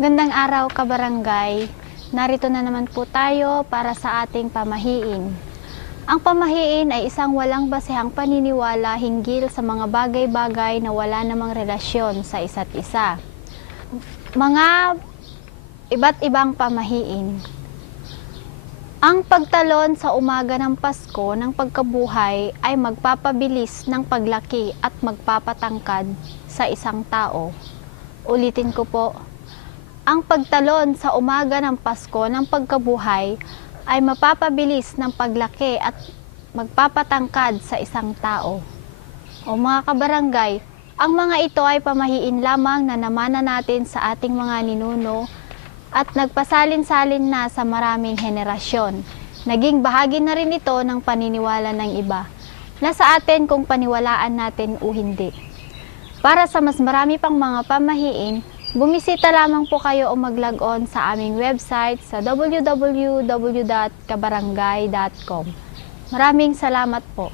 Gandang araw kabarangay. Narito na naman po tayo para sa ating pamahiin. Ang pamahiin ay isang walang basehang paniniwala hinggil sa mga bagay-bagay na wala namang relasyon sa isa't isa. Mga iba't ibang pamahiin. Ang pagtalon sa umaga ng Pasko ng pagkabuhay ay magpapabilis ng paglaki at magpapatangkad sa isang tao. Ulitin ko po, ang pagtalon sa umaga ng Pasko ng pagkabuhay ay mapapabilis ng paglaki at magpapatangkad sa isang tao. O mga kabarangay, ang mga ito ay pamahiin lamang na namana natin sa ating mga ninuno at nagpasalin-salin na sa maraming henerasyon. Naging bahagi na rin ito ng paniniwala ng iba. Nasa atin kung paniwalaan natin o hindi. Para sa mas marami pang mga pamahiin, bumisita lamang po kayo o mag-log on sa aming website sa www.kabarangay.com. Maraming salamat po.